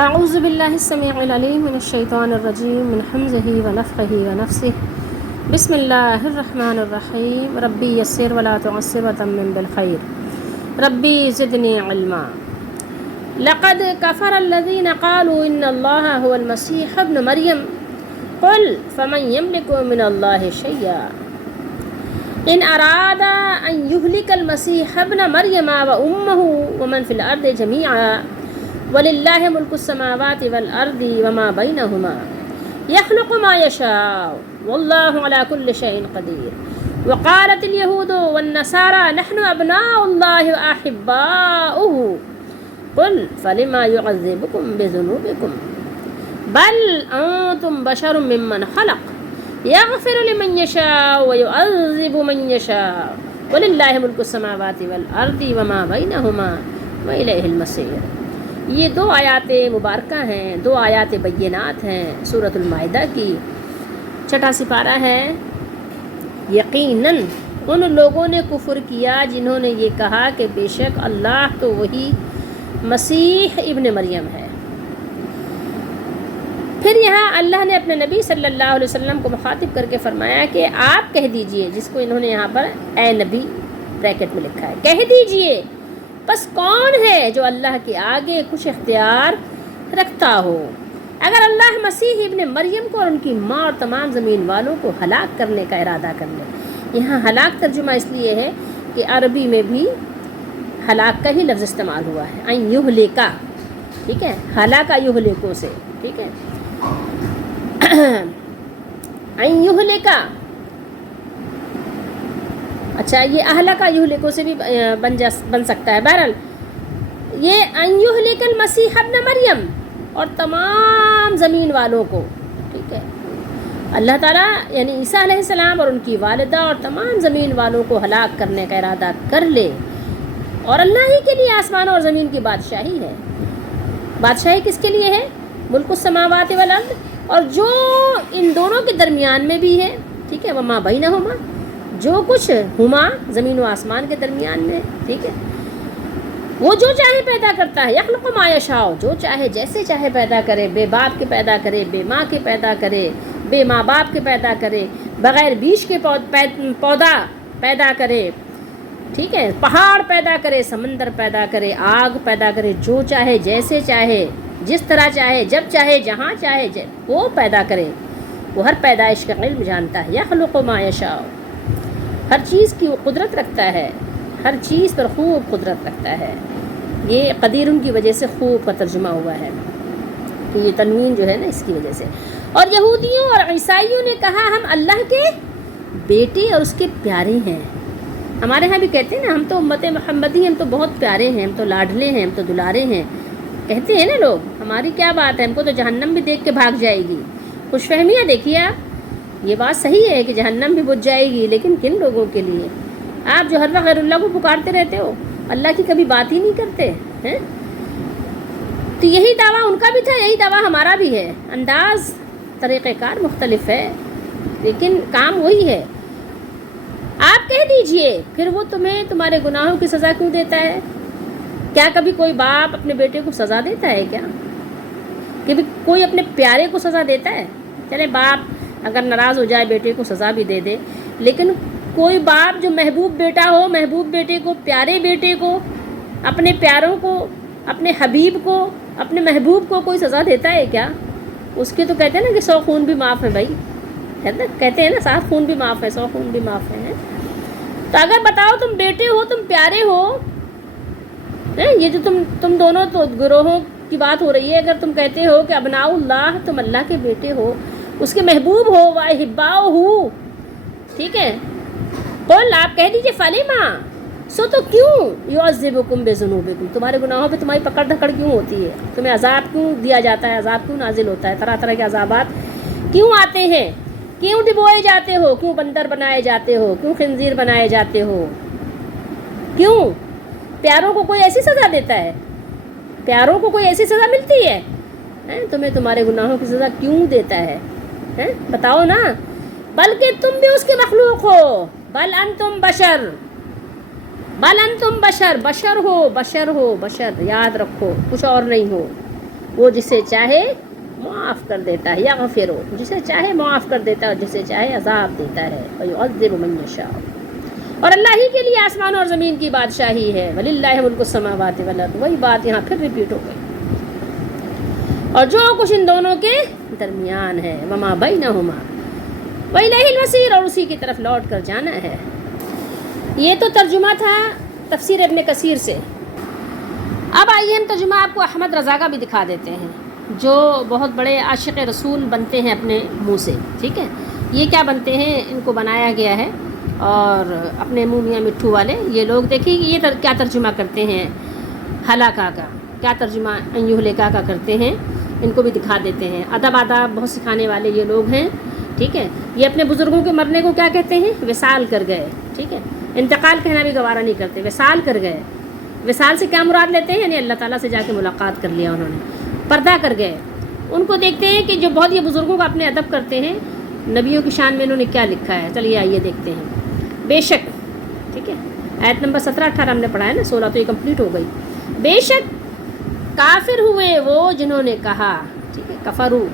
اعوذ باللہ السمیع العلیم من الشیطان الرجیم من حمزہ ونفخہ ونفثہ بسم اللہ الرحمن الرحیم ربی یسر ولا تعسر وتمم بالخیر ربی زدنی علما لقد کفر الذین قالوا ان اللہ هو المسیح ابن مریم قل فمن یملک من اللہ شیئا ان اراد ان یہلک المسیح ابن مریم وامہ ومن فی الارض جمیعا وَلِلَّهِ مُلْكُ السَّمَاوَاتِ وَالْأَرْضِ وَمَا بَيْنَهُمَا يَخْلُقُ مَا يَشَاءُ وَاللَّهُ عَلَى كُلِّ شَيْءٍ قَدِيرٌ وَقَالَتِ الْيَهُودُ وَالنَّصَارَى نَحْنُ أَبْنَاءُ اللَّهِ وَأَحِبَّاؤُهُ قُلْ فَلِمَ يُعَذِّبُكُم بِذُنُوبِكُمْ بَلْ أَنْتُمْ بَشَرٌ مِّمَّنْ خَلَقَ يَغْفِرُ لِمَن يَشَاءُ وَيُعَذِّبُ مَن يَشَاءُ وَلِلَّهِ مُلْكُ السَّمَاوَاتِ وَالْأَرْضِ وَمَا بَيْنَهُمَا وَإِلَيْهِ الْمَصِيرُ۔ یہ دو آیات مبارکہ ہیں، دو آیات بینات ہیں سورۃ المائدہ کی، چھٹا سپارہ ہے۔ یقیناً ان لوگوں نے کفر کیا جنہوں نے یہ کہا کہ بے شک اللہ تو وہی مسیح ابن مریم ہے۔ پھر یہاں اللہ نے اپنے نبی صلی اللہ علیہ وسلم کو مخاطب کر کے فرمایا کہ آپ کہہ دیجئے، جس کو انہوں نے یہاں پر اے نبی بریکٹ میں لکھا ہے، کہہ دیجئے بس کون ہے جو اللہ کے آگے کچھ اختیار رکھتا ہو؟ اگر اللہ مسیح ابن مریم کو اور ان کی ماں اور تمام زمین والوں کو ہلاک کرنے کا ارادہ کر لے۔ یہاں ہلاک ترجمہ اس لیے ہے کہ عربی میں بھی ہلاک کا ہی لفظ استعمال ہوا ہے، ان یہلکا، ٹھیک ہے، ہلاکا یہلکو سے، ٹھیک ہے، ان یہلکا، اچھا یہ اہلکا یہلکو سے بھی بن سکتا ہے۔ بہرحال یہ ان یہلک المسیح ابن مریم اور تمام زمین والوں کو، ٹھیک ہے، اللہ تعالیٰ یعنی عیسیٰ علیہ السلام اور ان کی والدہ اور تمام زمین والوں کو ہلاک کرنے کا ارادہ کر لے، اور اللہ ہی کے لیے آسمانوں اور زمین کی بادشاہی ہے۔ بادشاہی کس کے لیے ہے؟ ملک السماوات والارض، اور جو ان دونوں کے درمیان میں بھی ہے، ٹھیک ہے، وما بینہما، جو کچھ ہما زمین و آسمان کے درمیان میں، ٹھیک ہے، وہ جو چاہے پیدا کرتا ہے، یخلق ما یشاء، جو چاہے جیسے چاہے پیدا کرے، بے باپ کے پیدا کرے، بے ماں کے پیدا کرے، بے ماں باپ کے پیدا کرے، بغیر بیج کے پودا پیدا کرے، ٹھیک ہے، پہاڑ پیدا کرے، سمندر پیدا کرے، آگ پیدا کرے، جو چاہے جیسے چاہے جس طرح چاہے جب چاہے جہاں چاہے وہ پیدا کرے۔ وہ ہر پیدائش کا علم جانتا ہے، یخلق ما یشاء، ہر چیز کی وہ قدرت رکھتا ہے، ہر چیز پر خوب قدرت رکھتا ہے۔ یہ قدیرن کی وجہ سے خوب کا ترجمہ ہوا ہے، کہ یہ تنوین جو ہے نا اس کی وجہ سے۔ اور یہودیوں اور عیسائیوں نے کہا ہم اللہ کے بیٹے اور اس کے پیارے ہیں۔ ہمارے ہاں بھی کہتے ہیں نا، ہم تو امت محمدی، ہم تو بہت پیارے ہیں، ہم تو لاڈلے ہیں، ہم تو دلارے ہیں، کہتے ہیں نا لوگ۔ ہماری کیا بات ہے، ہم کو تو جہنم بھی دیکھ کے بھاگ جائے گی۔ خوش فہمیاں دیکھیے آپ، یہ بات صحیح ہے کہ جہنم بھی بجھ جائے گی، لیکن کن لوگوں کے لیے؟ آپ جو ہر وقت غیر اللہ کو پکارتے رہتے ہو، اللہ کی کبھی بات ہی نہیں کرتے ہیں۔ تو یہی دعویٰ ان کا بھی تھا، یہی دعویٰ ہمارا بھی ہے، انداز طریقہ کار مختلف ہے لیکن کام وہی ہے۔ آپ کہہ دیجئے، پھر وہ تمہیں تمہارے گناہوں کی سزا کیوں دیتا ہے؟ کیا کبھی کوئی باپ اپنے بیٹے کو سزا دیتا ہے کیا؟ کبھی کوئی اپنے پیارے کو سزا دیتا ہے؟ چلے باپ اگر ناراض ہو جائے بیٹے کو سزا بھی دے دے، لیکن کوئی باپ جو محبوب بیٹا ہو، محبوب بیٹے کو، پیارے بیٹے کو، اپنے پیاروں کو، اپنے حبیب کو، اپنے محبوب کو کوئی سزا دیتا ہے کیا؟ اس کے تو کہتے ہیں نا کہ 100 خون بھی معاف ہے بھائی، ہے نا، کہتے ہیں نا 7 خون بھی معاف ہے، 100 خون بھی معاف ہے۔ تو اگر بتاؤ تم بیٹے ہو، تم پیارے ہو، یہ جو تم دونوں تو گروہوں کی بات ہو رہی ہے، اگر تم کہتے ہو کہ ابناء اللہ، تم اللہ کے بیٹے ہو، اس کے محبوب ہو، واحباؤ ہو، ٹھیک ہے، قل آپ کہہ دیجئے فلیما، سو تو کیوں یعذبکم بذنوبکم، تمہارے گناہوں پہ تمہاری پکڑ دھکڑ کیوں ہوتی ہے؟ تمہیں عذاب کیوں دیا جاتا ہے؟ عذاب کیوں نازل ہوتا ہے؟ طرح طرح کے عذابات کیوں آتے ہیں؟ کیوں ڈبوئے جاتے ہو؟ کیوں بندر بنائے جاتے ہو؟ کیوں خنزیر بنائے جاتے ہو؟ کیوں؟ پیاروں کو کوئی ایسی سزا دیتا ہے؟ پیاروں کو کوئی ایسی سزا ملتی ہے؟ تمہیں تمہارے گناہوں کی سزا کیوں دیتا ہے؟ بتاؤ نا۔ بلکہ تم بھی اس کے مخلوق ہو، بل انتم بشر، بل انتم بشر، بشر ہو، بشر ہو، بشر، یاد رکھو، کچھ اور نہیں ہو، وہ جسے چاہے معاف کر دیتا ہے، یغفر، جسے چاہے معاف کر دیتا ہے، جسے چاہے عذاب دیتا ہے، ویعذب من یشاء، اور اللہ ہی کے لیے آسمان اور زمین کی بادشاہی ہے، وللہ ملک السماوات والارض، وہی بات یہاں پھر ریپیٹ ہو گئی، اور جو کچھ ان دونوں کے درمیان ہے، وما بینہما وإلیہ المصیر، اور اسی کی طرف لوٹ کر جانا ہے۔ یہ تو ترجمہ تھا تفسیر ابن کثیر سے۔ اب آئیے ہم ترجمہ آپ کو احمد رضا کا بھی دکھا دیتے ہیں، جو بہت بڑے عاشق رسول بنتے ہیں اپنے منہ سے، ٹھیک ہے۔ یہ کیا بنتے ہیں، ان کو بنایا گیا ہے، اور اپنے منہ میاں مٹھو والے یہ لوگ دیکھیں یہ کیا ترجمہ کرتے ہیں ہلاکا کا، کیا ترجمہ ان یہلکا کا کرتے ہیں، ان کو بھی دکھا دیتے ہیں۔ ادب آداب بہت سکھانے والے یہ لوگ ہیں، ٹھیک ہے۔ یہ اپنے بزرگوں کے مرنے کو کیا کہتے ہیں، وصال کر گئے، ٹھیک ہے۔ انتقال کہنا بھی گوارہ نہیں کرتے، وصال کر گئے۔ وصال سے کیا مراد لیتے ہیں، یعنی اللہ تعالیٰ سے جا کے ملاقات کر لیا انہوں نے، پردہ کر گئے۔ ان کو دیکھتے ہیں کہ جو بہت یہ بزرگوں کا اپنے ادب کرتے ہیں، نبیوں کی شان میں انہوں نے کیا لکھا ہے، چلیے آئیے دیکھتے ہیں۔ بے شک، ٹھیک ہے، آیت نمبر 17-18 ہم نے پڑھا ہے نا، 16 تو یہ کمپلیٹ ہو گئی۔ بے شک کافر ہوئے وہ جنہوں نے کہا، ٹھیک ہے، کفرو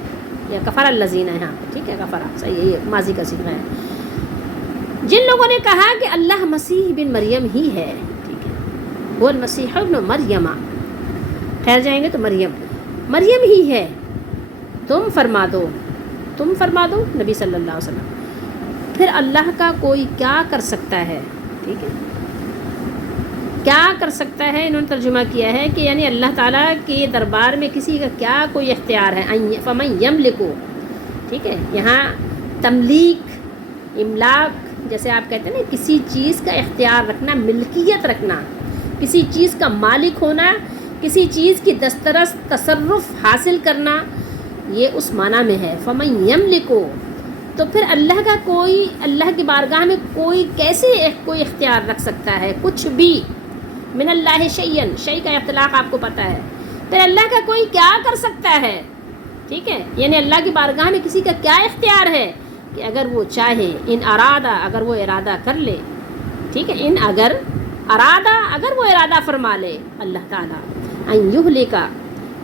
یا کفر الذین ہے، ہاں ٹھیک ہے، کفرا صحیح ہے، یہ ماضی کا صیغہ ہے۔ جن لوگوں نے کہا کہ اللہ مسیح بن مریم ہی ہے، ٹھیک ہے، وہ المسیح ابن مریم، ٹھہر جائیں گے تو مریم ہی ہے، تم فرما دو نبی صلی اللہ علیہ وسلم، پھر اللہ کا کوئی کیا کر سکتا ہے، ٹھیک ہے، کیا کر سکتا ہے، انہوں نے ترجمہ کیا ہے کہ یعنی اللہ تعالیٰ کے دربار میں کسی کا کیا کوئی اختیار ہے، فمن یملکو، ٹھیک ہے، یہاں تملیک، املاک، جیسے آپ کہتے ہیں نا کسی چیز کا اختیار رکھنا، ملکیت رکھنا، کسی چیز کا مالک ہونا، کسی چیز کی دسترس، تصرف حاصل کرنا، یہ اس معنی میں ہے فمن یملکو۔ تو پھر اللہ کا کوئی، اللہ کی بارگاہ میں کوئی کیسے کوئی اختیار رکھ سکتا ہے، کچھ بھی، من اللہ شیئن، شیء کا اطلاق آپ کو پتہ ہے، پھر اللہ کا کوئی کیا کر سکتا ہے، ٹھیک ہے، یعنی اللہ کی بارگاہ میں کسی کا کیا اختیار ہے کہ اگر وہ چاہے، ان ارادہ، اگر وہ ارادہ کر لے، ٹھیک ہے، اگر وہ ارادہ فرما لے اللہ تعالیٰ، ان یہلکا،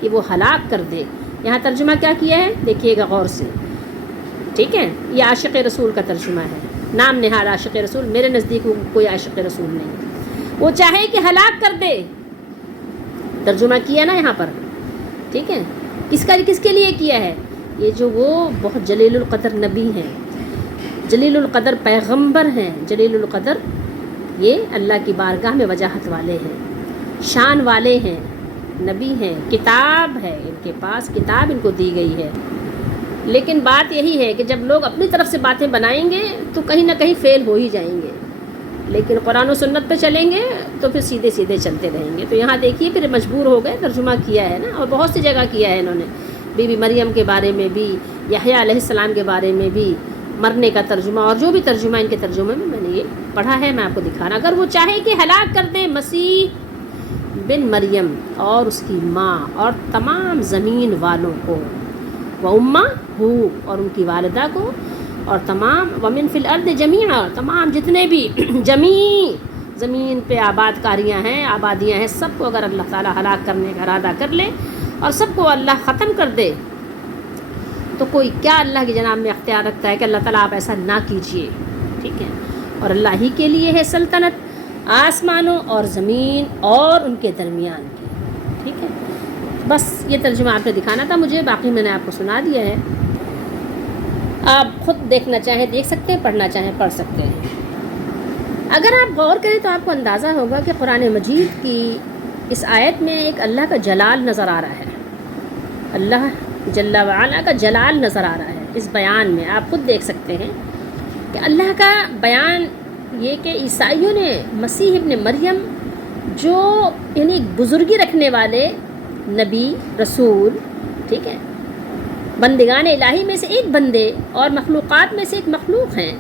کہ وہ ہلاک کر دے۔ یہاں ترجمہ کیا کیا ہے دیکھیے گا غور سے، ٹھیک ہے، یہ عاشق رسول کا ترجمہ ہے، نام نہاد عاشق رسول، میرے نزدیک کوئی عاشق رسول نہیں، وہ چاہے کہ ہلاک کر دے، ترجمہ کیا نا یہاں پر، ٹھیک ہے، کس کے لیے کیا ہے، یہ جو وہ بہت جلیل القدر نبی ہیں، جلیل القدر پیغمبر ہیں، جلیل القدر یہ اللہ کی بارگاہ میں وجاہت والے ہیں، شان والے ہیں، نبی ہیں، کتاب ہے ان کے پاس، کتاب ان کو دی گئی ہے، لیکن بات یہی ہے کہ جب لوگ اپنی طرف سے باتیں بنائیں گے تو کہیں نہ کہیں فیل ہو ہی جائیں گے، لیکن قرآن و سنت پہ چلیں گے تو پھر سیدھے چلتے رہیں گے۔ تو یہاں دیکھیے پھر مجبور ہو گئے، ترجمہ کیا ہے نا، اور بہت سی جگہ کیا ہے انہوں نے، بی بی مریم کے بارے میں بھی، یحییٰ علیہ السلام کے بارے میں بھی، مرنے کا ترجمہ، اور جو بھی ترجمہ ان کے ترجمے میں نے یہ پڑھا ہے، میں آپ کو دکھا رہا۔ اگر وہ چاہے کہ ہلاک کر دے مسیح بن مریم اور اس کی ماں اور تمام زمین والوں کو، وَأُمَّهُ، اور ان کی والدہ کو، اور تمام وَمِن فِي الْأَرْضِ جَمِيعًا، تمام جتنے بھی زمین پہ آباد کاریاں ہیں، آبادیاں ہیں، سب کو اگر اللہ تعالیٰ ہلاک کرنے کا ارادہ کر لے اور سب کو اللہ ختم کر دے، تو کوئی کیا اللہ کی جناب میں اختیار رکھتا ہے کہ اللہ تعالیٰ آپ ایسا نہ کیجئے، ٹھیک ہے، اور اللہ ہی کے لیے ہے سلطنت آسمانوں اور زمین اور ان کے درمیان کی، ٹھیک ہے۔ بس یہ ترجمہ آپ نے دکھانا تھا مجھے، باقی میں نے آپ کو سنا دیا ہے، آپ خود دیکھنا چاہیں دیکھ سکتے ہیں، پڑھنا چاہیں پڑھ سکتے ہیں۔ اگر آپ غور کریں تو آپ کو اندازہ ہوگا کہ قرآن مجید کی اس آیت میں ایک اللہ کا جلال نظر آ رہا ہے، اللہ جل وعلا کا جلال نظر آ رہا ہے اس بیان میں، آپ خود دیکھ سکتے ہیں کہ اللہ کا بیان یہ کہ عیسائیوں نے مسیح ابن مریم، جو یعنی بزرگی رکھنے والے نبی رسول، ٹھیک ہے، بندگان الہی میں سے ایک بندے اور مخلوقات میں سے ایک مخلوق ہیں،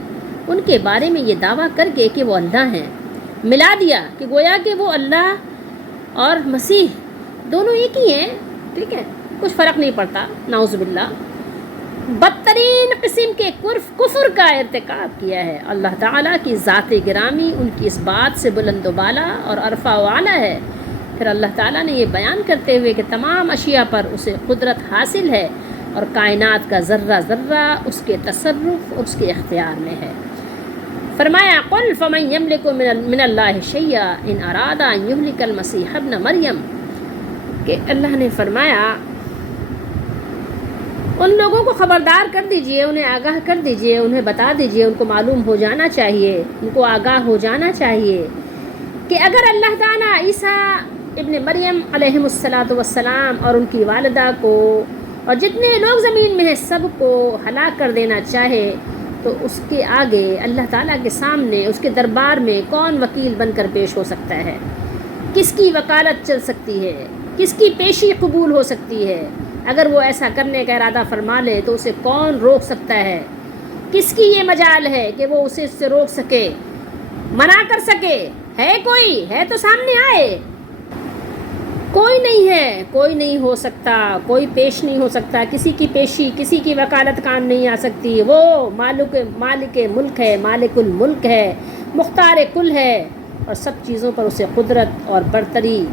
ان کے بارے میں یہ دعویٰ کر کے کہ وہ اللہ ہیں، ملا دیا کہ گویا کہ وہ اللہ اور مسیح دونوں ایک ہی ہیں، ٹھیک ہے، کچھ فرق نہیں پڑتا، نعوذ باللہ، بدترین قسم کے کفر کا ارتکاب کیا ہے۔ اللہ تعالیٰ کی ذات گرامی ان کی اس بات سے بلند و بالا اور عرفہ و اعلیٰ ہے پھر اللہ تعالیٰ نے یہ بیان کرتے ہوئے کہ تمام اشیاء پر اسے قدرت حاصل ہے اور کائنات کا ذرہ ذرہ اس کے تصرف اور اس کے اختیار میں ہے۔ فرمایا قل فمن یملک من اللہ شیئا ان اراد ان یہلک المسیح ابن مریم، کہ اللہ نے فرمایا ان لوگوں کو خبردار کر دیجئے، انہیں آگاہ کر دیجئے، انہیں بتا دیجئے، ان کو معلوم ہو جانا چاہیے، ان کو آگاہ ہو جانا چاہیے کہ اگر اللہ تعالیٰ عیسیٰ ابن مریم علیہ السلام اور ان کی والدہ کو اور جتنے لوگ زمین میں ہیں سب کو ہلاک کر دینا چاہے تو اس کے آگے اللہ تعالیٰ کے سامنے اس کے دربار میں کون وکیل بن کر پیش ہو سکتا ہے؟ کس کی وکالت چل سکتی ہے؟ کس کی پیشی قبول ہو سکتی ہے؟ اگر وہ ایسا کرنے کا ارادہ فرما لے تو اسے کون روک سکتا ہے؟ کس کی یہ مجال ہے کہ وہ اسے اس سے روک سکے، منع کر سکے؟ ہے کوئی؟ ہے تو سامنے آئے۔ کوئی نہیں ہے، کوئی نہیں ہو سکتا، کوئی پیش نہیں ہو سکتا، کسی کی پیشی، کسی کی وکالت کام نہیں آ سکتی۔ وہ مالک ملک ہے، مالک الملک ہے، مختار کل ہے، اور سب چیزوں پر اسے قدرت اور برتری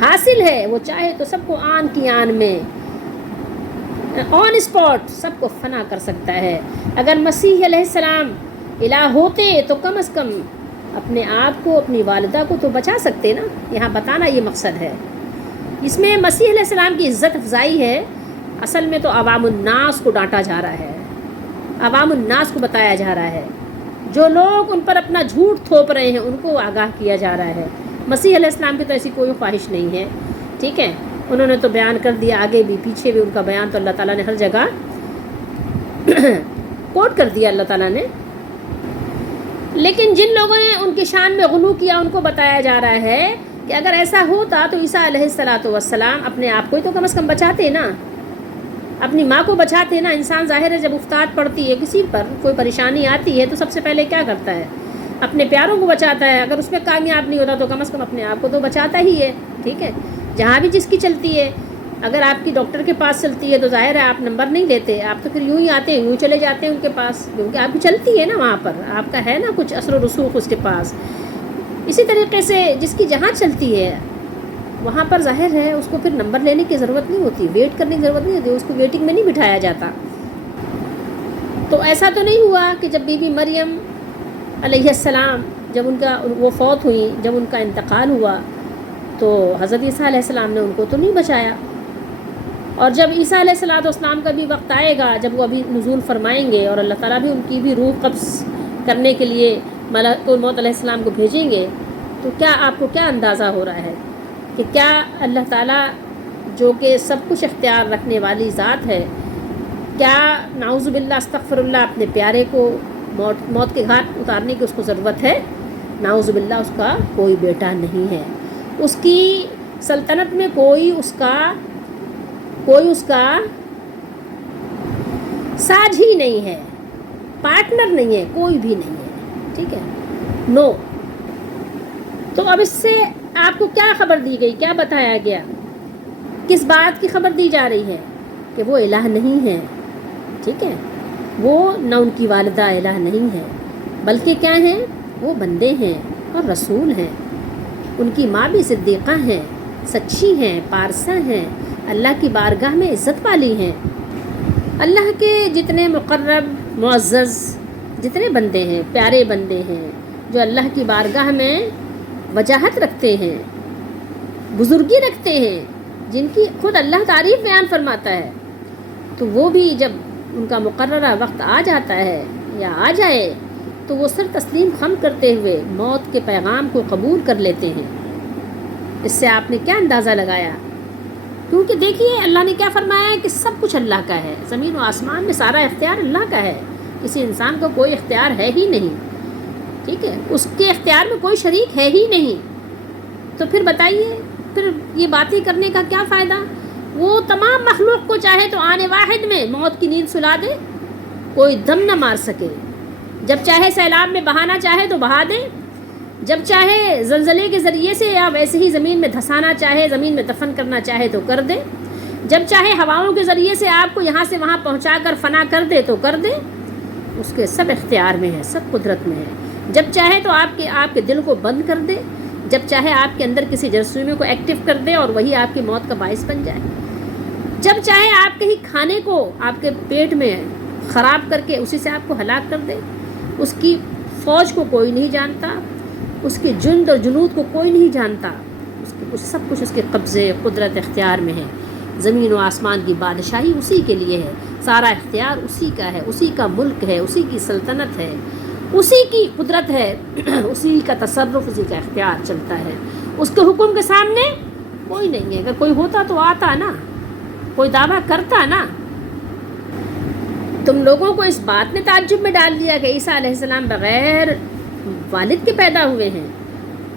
حاصل ہے۔ وہ چاہے تو سب کو آن کی آن میں آن اسپاٹ سب کو فنا کر سکتا ہے۔ اگر مسیح علیہ السلام الہ ہوتے تو کم از کم اپنے آپ کو، اپنی والدہ کو تو بچا سکتے نا۔ یہاں بتانا یہ مقصد ہے۔ اس میں مسیح علیہ السلام کی عزت افزائی ہے، اصل میں تو عوام الناس کو ڈانٹا جا رہا ہے، عوام الناس کو بتایا جا رہا ہے، جو لوگ ان پر اپنا جھوٹ تھوپ رہے ہیں ان کو آگاہ کیا جا رہا ہے۔ مسیح علیہ السلام کی تو ایسی کوئی خواہش نہیں ہے، ٹھیک ہے، انہوں نے تو بیان کر دیا، آگے بھی پیچھے بھی ان کا بیان تو اللہ تعالیٰ نے ہر جگہ کوٹ کر دیا اللہ تعالیٰ نے۔ لیکن جن لوگوں نے ان کی شان میں غلو کیا ان کو بتایا جا رہا ہے کہ اگر ایسا ہوتا تو عیسیٰ علیہ السلام اپنے آپ کو ہی تو کم از کم بچاتے نا، اپنی ماں کو بچاتے نا۔ انسان ظاہر ہے جب افتاد پڑتی ہے، کسی پر کوئی پریشانی آتی ہے تو سب سے پہلے کیا کرتا ہے؟ اپنے پیاروں کو بچاتا ہے۔ اگر اس میں کامیاب نہیں ہوتا تو کم از کم اپنے آپ کو تو بچاتا ہی ہے، ٹھیک ہے۔ جہاں بھی جس کی چلتی ہے، اگر آپ کی ڈاکٹر کے پاس چلتی ہے تو ظاہر ہے آپ نمبر نہیں لیتے، آپ تو پھر یوں ہی آتے ہیں، یوں چلے جاتے ہیں ان کے پاس، کیونکہ آپ کی چلتی ہے نا، وہاں پر آپ کا ہے نا کچھ اثر و رسوخ اس کے پاس۔ اسی طریقے سے جس کی جہاں چلتی ہے وہاں پر ظاہر ہے اس کو پھر نمبر لینے کی ضرورت نہیں ہوتی، ویٹ کرنے کی ضرورت نہیں ہوتی، اس کو ویٹنگ میں نہیں بٹھایا جاتا۔ تو ایسا تو نہیں ہوا کہ جب بی بی مریم علیہ السلام جب وہ فوت ہوئی، جب ان کا انتقال ہوا تو حضرت عیسیٰ علیہ السلام نے ان کو تو نہیں بچایا، اور جب عیسیٰ علیہ السلام کا بھی وقت آئے گا جب وہ ابھی نزول فرمائیں گے اور اللہ تعالیٰ بھی ان کی بھی روح قبض کرنے کے لیے ملک الموت علیہ السلام کو بھیجیں گے، تو کیا آپ کو کیا اندازہ ہو رہا ہے کہ کیا اللہ تعالیٰ جو کہ سب کچھ اختیار رکھنے والی ذات ہے، کیا نعوذ باللہ استغفر اللہ اپنے پیارے کو موت کے گھاٹ اتارنے کی اس کو ضرورت ہے؟ نعوذ باللہ اس کا کوئی بیٹا نہیں ہے، اس کی سلطنت میں کوئی اس کا ساجھ ہی نہیں ہے، پارٹنر نہیں ہے، کوئی بھی نہیں ہے، ٹھیک ہے، نو۔ تو اب اس سے آپ کو کیا خبر دی گئی، کیا بتایا گیا، کس بات کی خبر دی جا رہی ہے؟ کہ وہ الہ نہیں ہے، ٹھیک ہے، وہ نہ ان کی والدہ الہ نہیں ہے، بلکہ کیا ہیں؟ وہ بندے ہیں اور رسول ہیں۔ ان کی ماں بھی صدیقہ ہیں، سچی ہیں، پارسا ہیں، اللہ کی بارگاہ میں عزت والی ہیں۔ اللہ کے جتنے مقرب معزز جتنے بندے ہیں، پیارے بندے ہیں، جو اللہ کی بارگاہ میں وجاہت رکھتے ہیں، بزرگی رکھتے ہیں، جن کی خود اللہ تعریف بیان فرماتا ہے، تو وہ بھی جب ان کا مقررہ وقت آ جاتا ہے یا آ جائے تو وہ سر تسلیم خم کرتے ہوئے موت کے پیغام کو قبول کر لیتے ہیں۔ اس سے آپ نے کیا اندازہ لگایا؟ کیونکہ دیکھیے اللہ نے کیا فرمایا ہے کہ سب کچھ اللہ کا ہے، زمین و آسمان میں سارا اختیار اللہ کا ہے، کسی انسان کو کوئی اختیار ہے ہی نہیں، ٹھیک ہے، اس کے اختیار میں کوئی شریک ہے ہی نہیں۔ تو پھر بتائیے پھر یہ باتیں کرنے کا کیا فائدہ؟ وہ تمام مخلوق کو چاہے تو آنے واحد میں موت کی نیند سلا دے، کوئی دم نہ مار سکے، جب چاہے سیلاب میں بہانا چاہے تو بہا دے، جب چاہے زلزلے کے ذریعے سے یا ویسے ہی زمین میں دھسانا چاہے، زمین میں دفن کرنا چاہے تو کر دے، جب چاہے ہواؤں کے ذریعے سے آپ کو یہاں سے وہاں پہنچا کر فنا کر دے تو کر دے، اس کے سب اختیار میں ہے، سب قدرت میں ہے۔ جب چاہے تو آپ کے دل کو بند کر دے، جب چاہے آپ کے اندر کسی جراثیم کو ایکٹیو کر دے اور وہی آپ کی موت کا باعث بن جائے، جب چاہے آپ کہیں کھانے کو آپ کے پیٹ میں خراب کر کے اسی سے آپ کو ہلاک کر دے۔ اس کی فوج کو کوئی نہیں جانتا، اس کے جند اور جنود کو کوئی نہیں جانتا، سب کچھ اس کے قبضے قدرت اختیار میں ہے۔ زمین و آسمان کی بادشاہی اسی کے لیے ہے، سارا اختیار اسی کا ہے، اسی کا ملک ہے، اسی کی سلطنت ہے، اسی کی قدرت ہے، اسی کا تصرف، اسی کا اختیار چلتا ہے۔ اس کے حکم کے سامنے کوئی نہیں ہے۔ اگر کوئی ہوتا تو آتا نا، کوئی دعویٰ کرتا نا۔ تم لوگوں کو اس بات نے تعجب میں ڈال دیا کہ عیسیٰ علیہ السلام بغیر والد کے پیدا ہوئے ہیں،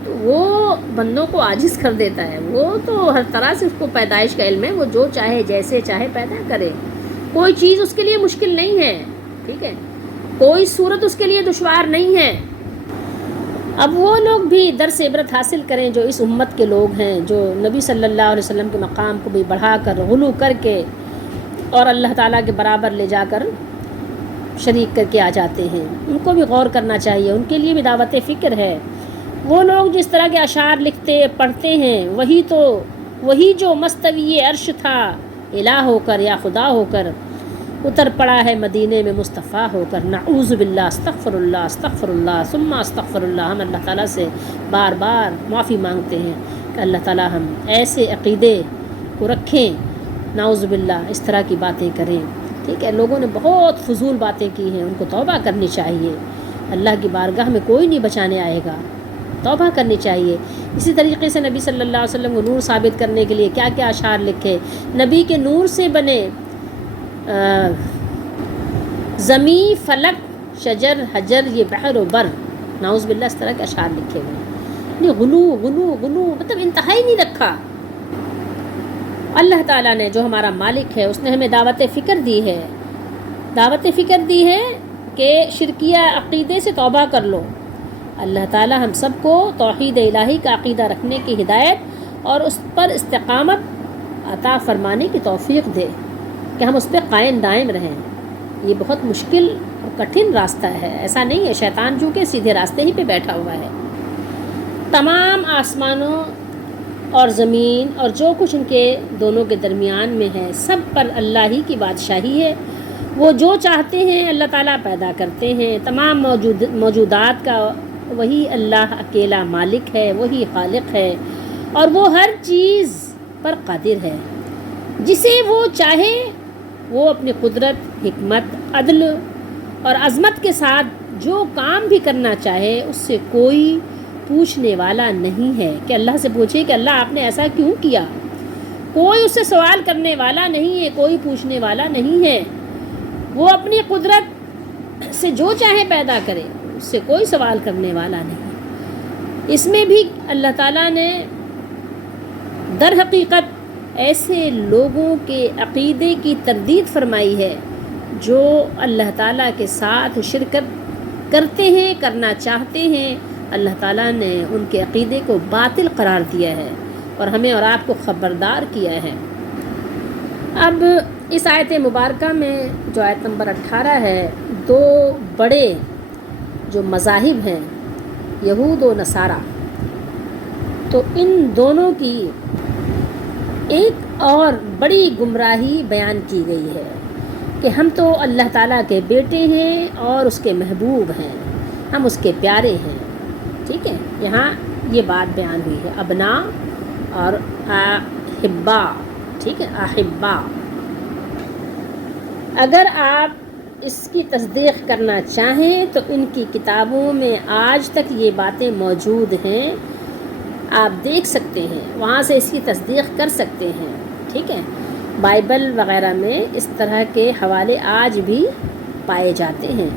تو وہ بندوں کو عاجز کر دیتا ہے۔ وہ تو ہر طرح سے اس کو پیدائش کا علم ہے، وہ جو چاہے جیسے چاہے پیدا کرے، کوئی چیز اس کے لیے مشکل نہیں ہے، ٹھیک ہے، کوئی صورت اس کے لیے دشوار نہیں ہے۔ اب وہ لوگ بھی درس عبرت حاصل کریں جو اس امت کے لوگ ہیں، جو نبی صلی اللہ علیہ وسلم کے مقام کو بھی بڑھا کر غلو کر کے اور اللہ تعالیٰ کے برابر لے جا کر شریک کر کے آ جاتے ہیں۔ ان کو بھی غور کرنا چاہیے، ان کے لیے بھی دعوت فکر ہے۔ وہ لوگ جس طرح کے اشعار لکھتے پڑھتے ہیں، وہی جو مستوی عرش تھا الہ ہو کر یا خدا ہو کر اتر پڑا ہے مدینے میں مصطفیٰ ہو کر۔ نعوذ باللہ، استغفر اللہ ثم استغفر اللہ۔ ہم اللہ تعالیٰ سے بار بار معافی مانگتے ہیں کہ اللہ تعالیٰ ہم ایسے عقیدے کو رکھیں، نعوذ باللہ اس طرح کی باتیں کریں، ٹھیک ہے۔ لوگوں نے بہت فضول باتیں کی ہیں، ان کو توبہ کرنی چاہیے۔ اللہ کی بارگاہ میں کوئی نہیں بچانے آئے گا، توبہ کرنی چاہیے۔ اسی طریقے سے نبی صلی اللہ علیہ وسلم کو نور ثابت کرنے کے لیے کیا کیا اشعار لکھے۔ نبی کے نور سے بنے زمیں، فلک، شجر، حجر، یہ بحر و بر، نعوذ باللہ اس طرح کے اشعار لکھے ہوئے ہیں۔ غلو مطلب انتہائی نہیں رکھا۔ اللہ تعالیٰ نے جو ہمارا مالک ہے، اس نے ہمیں دعوت فکر دی ہے کہ شرکیہ عقیدے سے توبہ کر لو۔ اللہ تعالیٰ ہم سب کو توحید الہی کا عقیدہ رکھنے کی ہدایت اور اس پر استقامت عطا فرمانے کی توفیق دے کہ ہم اس پہ قائم دائم رہیں۔ یہ بہت مشکل اور کٹھن راستہ ہے، ایسا نہیں ہے شیطان جو کہ سیدھے راستے ہی پہ بیٹھا ہوا ہے۔ تمام آسمانوں اور زمین اور جو کچھ ان کے دونوں کے درمیان میں ہے، سب پر اللہ ہی کی بادشاہی ہے۔ وہ جو چاہتے ہیں اللہ تعالیٰ پیدا کرتے ہیں۔ تمام موجودات کا وہی اللہ اکیلا مالک ہے، وہی خالق ہے، اور وہ ہر چیز پر قادر ہے۔ جسے وہ چاہے وہ اپنی قدرت، حکمت، عدل اور عظمت کے ساتھ جو کام بھی کرنا چاہے، اس سے کوئی پوچھنے والا نہیں ہے کہ اللہ سے پوچھے کہ اللہ آپ نے ایسا کیوں کیا۔ کوئی اس سے سوال کرنے والا نہیں ہے، کوئی پوچھنے والا نہیں ہے۔ وہ اپنی قدرت سے جو چاہے پیدا کرے، اس سے کوئی سوال کرنے والا نہیں۔ اس میں بھی اللہ تعالیٰ نے در حقیقت ایسے لوگوں کے عقیدے کی تردید فرمائی ہے جو اللہ تعالیٰ کے ساتھ شرکت کرتے ہیں، کرنا چاہتے ہیں۔ اللہ تعالیٰ نے ان کے عقیدے کو باطل قرار دیا ہے اور ہمیں اور آپ کو خبردار کیا ہے۔ اب اس آیت مبارکہ میں جو آیت نمبر 18 ہے، دو بڑے جو مذاہب ہیں، یہود و نصارہ، تو ان دونوں کی ایک اور بڑی گمراہی بیان کی گئی ہے کہ ہم تو اللہ تعالیٰ کے بیٹے ہیں اور اس کے محبوب ہیں، ہم اس کے پیارے ہیں، ٹھیک ہے۔ یہاں یہ بات بیان ہوئی ہے، ابنا اور احبا، ٹھیک ہے، احبا۔ اگر آپ اس کی تصدیق کرنا چاہیں تو ان کی کتابوں میں آج تک یہ باتیں موجود ہیں، آپ دیکھ سکتے ہیں، وہاں سے اس کی تصدیق کر سکتے ہیں، ٹھیک ہے۔ بائبل وغیرہ میں اس طرح کے حوالے آج بھی پائے جاتے ہیں۔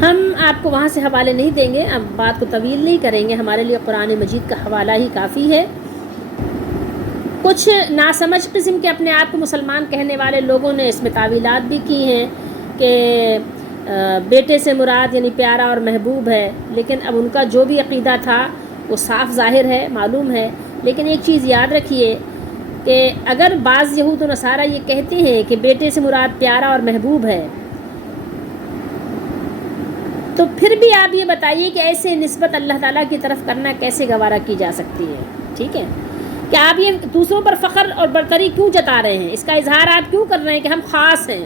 ہم آپ کو وہاں سے حوالے نہیں دیں گے، اب بات کو طویل نہیں کریں گے، ہمارے لیے قرآن مجید کا حوالہ ہی کافی ہے۔ کچھ ناسمجھ قسم کے اپنے آپ کو مسلمان کہنے والے لوگوں نے اس میں تعویلات بھی کی ہیں کہ بیٹے سے مراد یعنی پیارا اور محبوب ہے، لیکن اب ان کا جو بھی عقیدہ تھا وہ صاف ظاہر ہے، معلوم ہے۔ لیکن ایک چیز یاد رکھیے کہ اگر بعض یہود و نصارہ یہ کہتے ہیں کہ بیٹے سے مراد پیارا اور محبوب ہے، تو پھر بھی آپ یہ بتائیے کہ ایسے نسبت اللہ تعالیٰ کی طرف کرنا کیسے گوارا کی جا سکتی ہے؟ ٹھیک ہے، کہ آپ یہ دوسروں پر فخر اور برتری کیوں جتا رہے ہیں؟ اس کا اظہار آپ کیوں کر رہے ہیں کہ ہم خاص ہیں،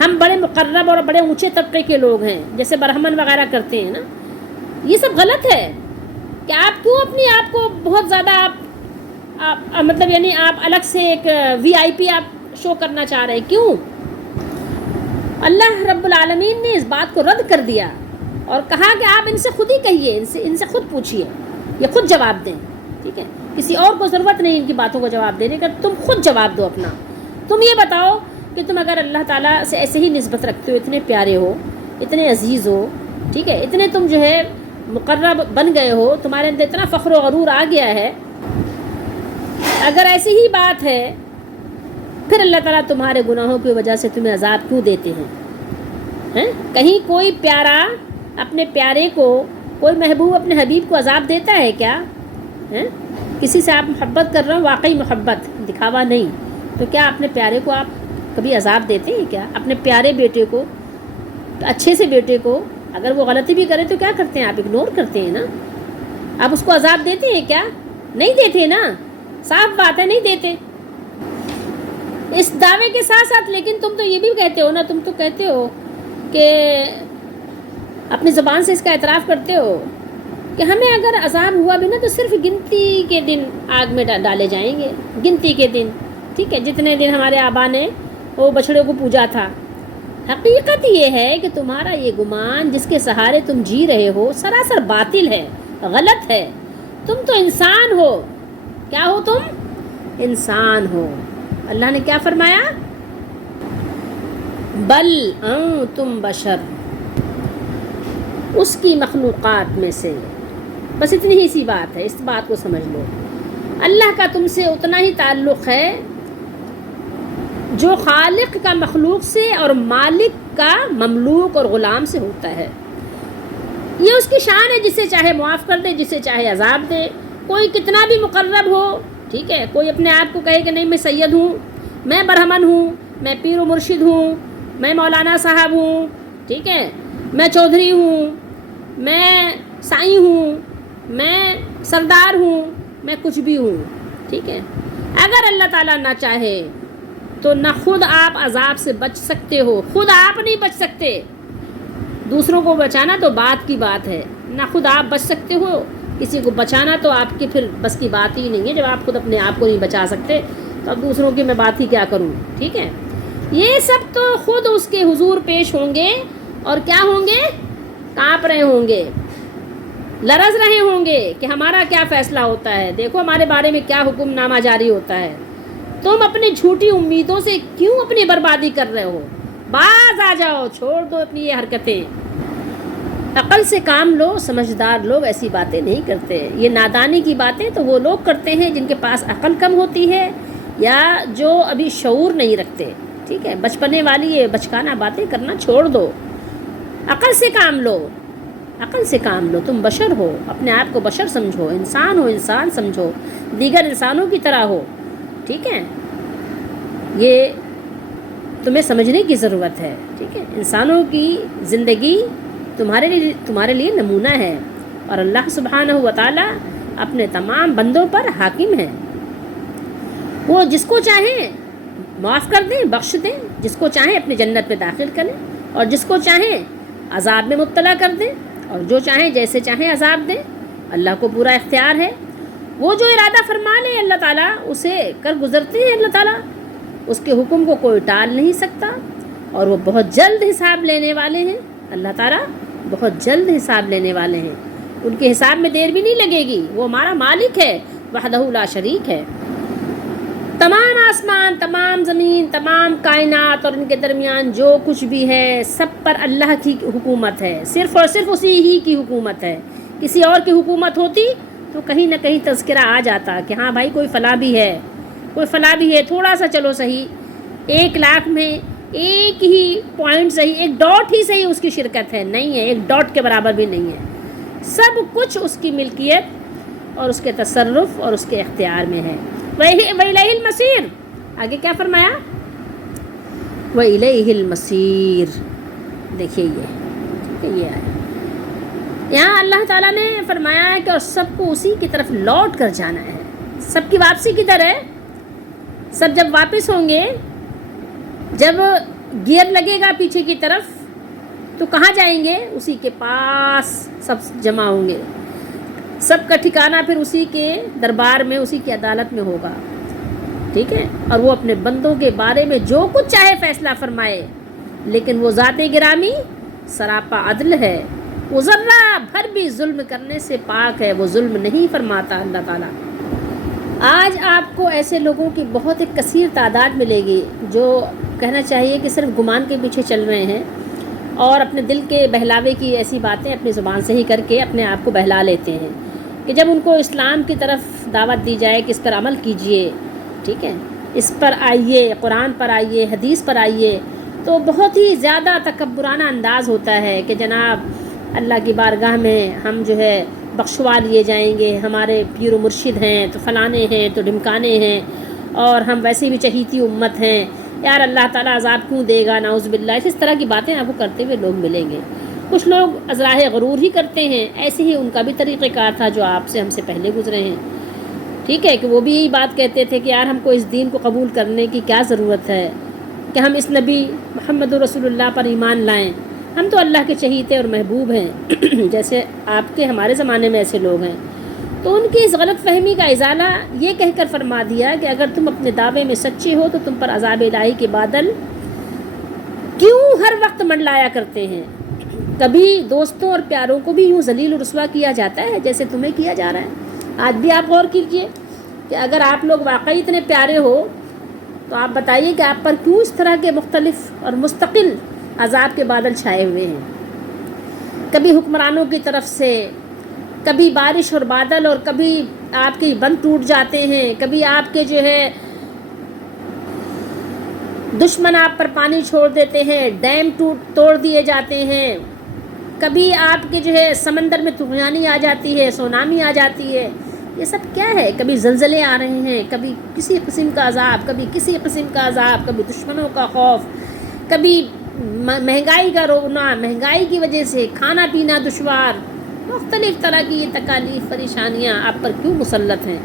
ہم بڑے مقرب اور بڑے اونچے طبقے کے لوگ ہیں، جیسے برہمن وغیرہ کرتے ہیں نا؟ یہ سب غلط ہے کہ آپ کیوں اپنے آپ کو بہت زیادہ آپ مطلب یعنی آپ الگ سے ایک VIP آپ شو کرنا چاہ رہے ہیں، کیوں؟ اللہ رب العالمین نے اس بات کو رد کر دیا اور کہا کہ آپ ان سے خود ہی کہیے، ان سے خود پوچھیے، یہ خود جواب دیں، ٹھیک ہے؟ کسی اور کو ضرورت نہیں ان کی باتوں کو جواب دینے کا، تم خود جواب دو اپنا۔ تم یہ بتاؤ کہ تم اگر اللہ تعالیٰ سے ایسے ہی نسبت رکھتے ہو، اتنے پیارے ہو، اتنے عزیز ہو، ٹھیک ہے، اتنے تم جو ہے مقرب بن گئے ہو، تمہارے اندر اتنا فخر و غرور آ گیا ہے، اگر ایسی ہی بات ہے پھر اللہ تعالیٰ تمہارے گناہوں کی وجہ سے تمہیں عذاب کیوں دیتے ہیں؟ کہیں کوئی پیارا اپنے پیارے کو، کوئی محبوب اپنے حبیب کو عذاب دیتا ہے کیا؟ کسی سے آپ محبت کر رہے ہو، واقعی محبت، دکھاوا نہیں، تو کیا اپنے پیارے کو آپ کبھی عذاب دیتے ہیں کیا؟ اپنے پیارے بیٹے کو، اچھے سے بیٹے کو اگر وہ غلطی بھی کرے تو کیا کرتے ہیں آپ؟ اگنور کرتے ہیں نا؟ آپ اس کو عذاب دیتے ہیں کیا؟ نہیں دیتے نا، صاف بات ہے نہیں دیتے۔ اس دعوے کے ساتھ ساتھ لیکن تم تو یہ بھی کہتے ہو نا، تم تو کہتے ہو کہ اپنی زبان سے اس کا اعتراف کرتے ہو کہ ہمیں اگر عذاب ہوا بھی نا تو صرف گنتی کے دن آگ میں ڈالے جائیں گے، گنتی کے دن، ٹھیک ہے، جتنے دن ہمارے آبا نے وہ بچڑے کو پوجا تھا۔ حقیقت یہ ہے کہ تمہارا یہ گمان جس کے سہارے تم جی رہے ہو سراسر باطل ہے، غلط ہے۔ تم تو انسان ہو، کیا ہو تم؟ انسان ہو۔ اللہ نے کیا فرمایا؟ بل انتم بشر، اس کی مخلوقات میں سے، بس اتنی ہی سی بات ہے، اس بات کو سمجھ لو۔ اللہ کا تم سے اتنا ہی تعلق ہے جو خالق کا مخلوق سے اور مالک کا مملوک اور غلام سے ہوتا ہے۔ یہ اس کی شان ہے، جسے چاہے معاف کر دے، جسے چاہے عذاب دے۔ کوئی کتنا بھی مقرب ہو، ٹھیک ہے، کوئی اپنے آپ کو کہے کہ نہیں میں سید ہوں، میں برہمن ہوں، میں پیر و مرشد ہوں، میں مولانا صاحب ہوں، ٹھیک ہے، میں چودھری ہوں، میں سائیں ہوں، میں سردار ہوں، میں کچھ بھی ہوں، ٹھیک ہے، اگر اللہ تعالیٰ نہ چاہے تو نہ خود آپ عذاب سے بچ سکتے ہو، خود آپ نہیں بچ سکتے، دوسروں کو بچانا تو بات کی بات ہے، نہ خود آپ بچ سکتے ہو، کسی کو بچانا تو آپ کی پھر بس کی بات ہی نہیں ہے۔ جب آپ خود اپنے آپ کو نہیں بچا سکتے تو اب دوسروں کی میں بات ہی کیا کروں، ٹھیک ہے۔ یہ سب تو خود اس کے حضور پیش ہوں گے اور کیا ہوں گے؟ کانپ رہے ہوں گے، لرز رہے ہوں گے کہ ہمارا کیا فیصلہ ہوتا ہے، دیکھو ہمارے بارے میں کیا حکم نامہ جاری ہوتا ہے۔ تم اپنی جھوٹی امیدوں سے کیوں اپنی بربادی کر رہے ہو؟ باز آ جاؤ، چھوڑ دو اپنی یہ حرکتیں، عقل سے کام لو۔ سمجھدار لوگ ایسی باتیں نہیں کرتے، یہ نادانی کی باتیں تو وہ لوگ کرتے ہیں جن کے پاس عقل کم ہوتی ہے یا جو ابھی شعور نہیں رکھتے، ٹھیک ہے۔ بچپنے والی یہ بچکانہ باتیں کرنا چھوڑ دو، عقل سے کام لو، عقل سے کام لو۔ تم بشر ہو، اپنے آپ کو بشر سمجھو، انسان ہو، انسان سمجھو، دیگر انسانوں کی طرح ہو، ٹھیک ہے۔ یہ تمہیں سمجھنے کی ضرورت ہے، ٹھیک ہے۔ انسانوں کی زندگی تمہارے لیے نمونہ ہے اور اللہ سبحانہ و تعالی اپنے تمام بندوں پر حاکم ہے۔ وہ جس کو چاہیں معاف کر دیں، بخش دیں، جس کو چاہیں اپنی جنت میں داخل کریں اور جس کو چاہیں عذاب میں مبتلا کر دیں، اور جو چاہیں جیسے چاہیں عذاب دیں۔ اللہ کو پورا اختیار ہے، وہ جو ارادہ فرما لے اللہ تعالیٰ اسے کر گزرتے ہیں۔ اللہ تعالیٰ اس کے حکم کو کوئی ٹال نہیں سکتا اور وہ بہت جلد حساب لینے والے ہیں۔ اللہ تعالیٰ بہت جلد حساب لینے والے ہیں، ان کے حساب میں دیر بھی نہیں لگے گی۔ وہ ہمارا مالک ہے، وحدہ لا شریک ہے۔ تمام آسمان، تمام زمین، تمام کائنات اور ان کے درمیان جو کچھ بھی ہے سب پر اللہ کی حکومت ہے، صرف اور صرف اسی ہی کی حکومت ہے۔ کسی اور کی حکومت ہوتی تو کہیں نہ کہیں تذکرہ آ جاتا کہ ہاں بھائی کوئی فلاں بھی ہے، کوئی فلاں بھی ہے، تھوڑا سا چلو صحیح، 1,00,000 میں ایک ہی پوائنٹ صحیح، ایک ڈاٹ ہی صحیح اس کی شرکت ہے، نہیں ہے، ایک ڈاٹ کے برابر بھی نہیں ہے۔ سب کچھ اس کی ملکیت اور اس کے تصرف اور اس کے اختیار میں ہے۔ وَإِلَيْهِ الْمَصِيرُ، آگے کیا فرمایا؟ وَإِلَيْهِ الْمَصِيرُ، دیکھیے یہ ٹھیک ہے، یہ آیا یہاں اللہ تعالیٰ نے فرمایا ہے کہ اور سب کو اسی کی طرف لوٹ کر جانا ہے. سب کی واپسی کدھر ہے؟ سب جب واپس ہوں گے، جب گیئر لگے گا پیچھے کی طرف، تو کہاں جائیں گے؟ اسی کے پاس سب جمع ہوں گے. سب کا ٹھکانہ پھر اسی کے دربار میں، اسی کی عدالت میں ہوگا. ٹھیک ہے، اور وہ اپنے بندوں کے بارے میں جو کچھ چاہے فیصلہ فرمائے، لیکن وہ ذات گرامی سراپا عدل ہے. وہ ذرہ بھر بھی ظلم کرنے سے پاک ہے، وہ ظلم نہیں فرماتا اللہ تعالیٰ. آج آپ کو ایسے لوگوں کی بہت ایک کثیر تعداد ملے گی جو کہنا چاہیے کہ صرف گمان کے پیچھے چل رہے ہیں اور اپنے دل کے بہلاوے کی ایسی باتیں اپنی زبان سے ہی کر کے اپنے آپ کو بہلا لیتے ہیں کہ جب ان کو اسلام کی طرف دعوت دی جائے کہ اس پر عمل کیجئے، ٹھیک ہے، اس پر آئیے، قرآن پر آئیے، حدیث پر آئیے، تو بہت ہی زیادہ تکبرانہ انداز ہوتا ہے کہ جناب اللہ کی بارگاہ میں ہم جو ہے بخشوا لیے جائیں گے، ہمارے پیر و مرشد ہیں تو فلانے ہیں تو ڈھمکانے ہیں، اور ہم ویسے بھی چہیتی امت ہیں، یار اللہ تعالیٰ عذاب کیوں دے گا، نعوذ باللہ. اس طرح کی باتیں آپ کو کرتے ہوئے لوگ ملیں گے. کچھ لوگ ازراہ غرور ہی کرتے ہیں، ایسے ہی ان کا بھی طریقہ کار تھا جو آپ سے ہم سے پہلے گزرے ہیں. ٹھیک ہے، کہ وہ بھی یہی بات کہتے تھے کہ یار ہم کو اس دین کو قبول کرنے کی کیا ضرورت ہے کہ ہم اس نبی محمد رسول اللہ پر ایمان لائیں، ہم تو اللہ کے چہیتے اور محبوب ہیں. جیسے آپ کے ہمارے زمانے میں ایسے لوگ ہیں. تو ان کی اس غلط فہمی کا ازالہ یہ کہہ کر فرما دیا کہ اگر تم اپنے دعوے میں سچے ہو تو تم پر عذاب الہی کے بادل کیوں ہر وقت منڈلایا کرتے ہیں. کبھی دوستوں اور پیاروں کو بھی یوں ذلیل و رسوا کیا جاتا ہے جیسے تمہیں کیا جا رہا ہے. آج بھی آپ غور کیجئے کہ اگر آپ لوگ واقعی اتنے پیارے ہو تو آپ بتائیے کہ آپ پر کیوں اس طرح کے مختلف اور مستقل عذاب کے بادل چھائے ہوئے ہیں. کبھی حکمرانوں کی طرف سے، کبھی بارش اور بادل، اور کبھی آپ کے بند ٹوٹ جاتے ہیں، کبھی آپ کے جو ہے دشمن آپ پر پانی چھوڑ دیتے ہیں، ڈیم توڑ دیے جاتے ہیں، کبھی آپ کے جو ہے سمندر میں طغیانی آ جاتی ہے، سونامی آ جاتی ہے. یہ سب کیا ہے؟ کبھی زلزلے آ رہے ہیں، کبھی کسی قسم کا عذاب، کبھی کسی قسم کا عذاب، کبھی دشمنوں کا خوف، کبھی مہنگائی کا رونا، مہنگائی کی وجہ سے کھانا پینا دشوار، مختلف طرح کی یہ تکالیف پریشانیاں آپ پر کیوں مسلط ہیں؟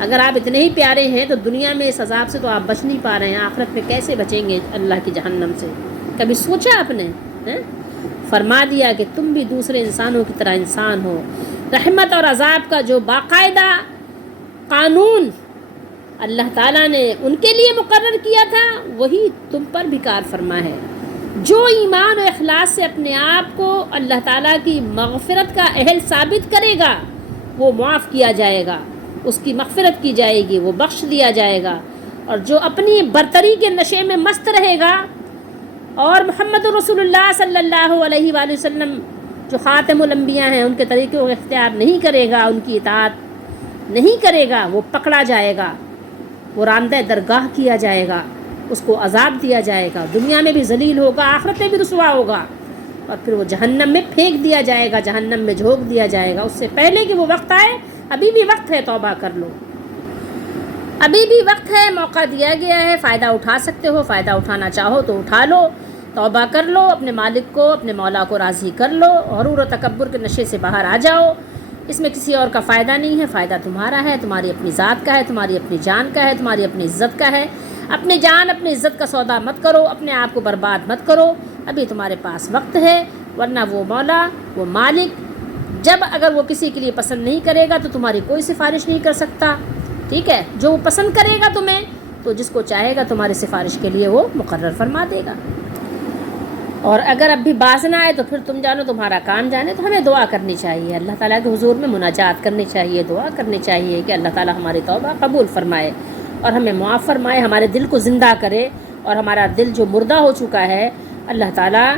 اگر آپ اتنے ہی پیارے ہیں تو دنیا میں اس عذاب سے تو آپ بچ نہیں پا رہے ہیں، آخرت میں کیسے بچیں گے اللہ کی جہنم سے؟ کبھی سوچا آپ نے؟ فرما دیا کہ تم بھی دوسرے انسانوں کی طرح انسان ہو. رحمت اور عذاب کا جو باقاعدہ قانون اللہ تعالیٰ نے ان کے لیے مقرر کیا تھا وہی تم پر بھی کار فرما ہے. جو ایمان و اخلاص سے اپنے آپ کو اللہ تعالیٰ کی مغفرت کا اہل ثابت کرے گا وہ معاف کیا جائے گا، اس کی مغفرت کی جائے گی، وہ بخش دیا جائے گا. اور جو اپنی برتری کے نشے میں مست رہے گا اور محمد رسول اللہ صلی اللہ علیہ وآلہ وسلم جو خاتم الانبیاء ہیں ان کے طریقے کو اختیار نہیں کرے گا، ان کی اطاعت نہیں کرے گا، وہ پکڑا جائے گا، وہ راندہ درگاہ کیا جائے گا، اس کو عذاب دیا جائے گا، دنیا میں بھی ذلیل ہوگا، آخرت میں بھی رسوا ہوگا، اور پھر وہ جہنم میں پھینک دیا جائے گا، جہنم میں جھونک دیا جائے گا. اس سے پہلے کہ وہ وقت آئے ابھی بھی وقت ہے، توبہ کر لو، ابھی بھی وقت ہے، موقع دیا گیا ہے، فائدہ اٹھا سکتے ہو، فائدہ اٹھانا چاہو تو اٹھا لو، توبہ کر لو، اپنے مالک کو، اپنے مولا کو راضی کر لو، غرور و تکبر کے نشے سے باہر آ جاؤ. اس میں کسی اور کا فائدہ نہیں ہے، فائدہ تمہارا ہے، تمہاری اپنی ذات کا ہے، تمہاری اپنی جان کا ہے، تمہاری اپنی عزت کا ہے. اپنی جان اپنی عزت کا سودا مت کرو، اپنے آپ کو برباد مت کرو، ابھی تمہارے پاس وقت ہے. ورنہ وہ مولا، وہ مالک جب اگر وہ کسی کے لیے پسند نہیں کرے گا تو تمہاری کوئی سفارش نہیں کر سکتا. ٹھیک ہے، جو وہ پسند کرے گا تمہیں تو جس کو چاہے گا تمہاری سفارش کے لیے وہ مقرر فرما دے گا. اور اگر اب بھی باز نہ آئے تو پھر تم جانو تمہارا کام جانے. تو ہمیں دعا کرنی چاہیے، اللہ تعالیٰ کے حضور میں مناجات کرنی چاہیے، دعا کرنی چاہیے کہ اللہ تعالیٰ ہماری توبہ قبول فرمائے اور ہمیں معاف فرمائے، ہمارے دل کو زندہ کرے، اور ہمارا دل جو مردہ ہو چکا ہے اللہ تعالیٰ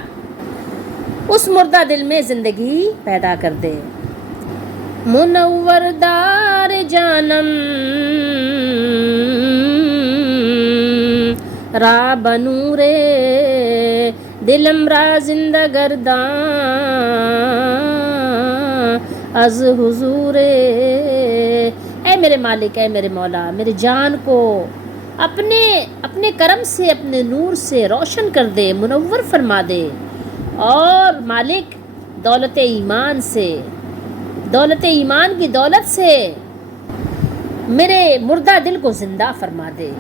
اس مردہ دل میں زندگی پیدا کر دے. منور دار جانم را بنورے دلم را زندہ گرداں از حضورے. اے میرے مالک، اے میرے مولا، میرے جان کو اپنے کرم سے، اپنے نور سے روشن کر دے، منور فرما دے. اور مالک دولت ایمان سے، دولت ایمان کی دولت سے میرے مردہ دل کو زندہ فرما دے۔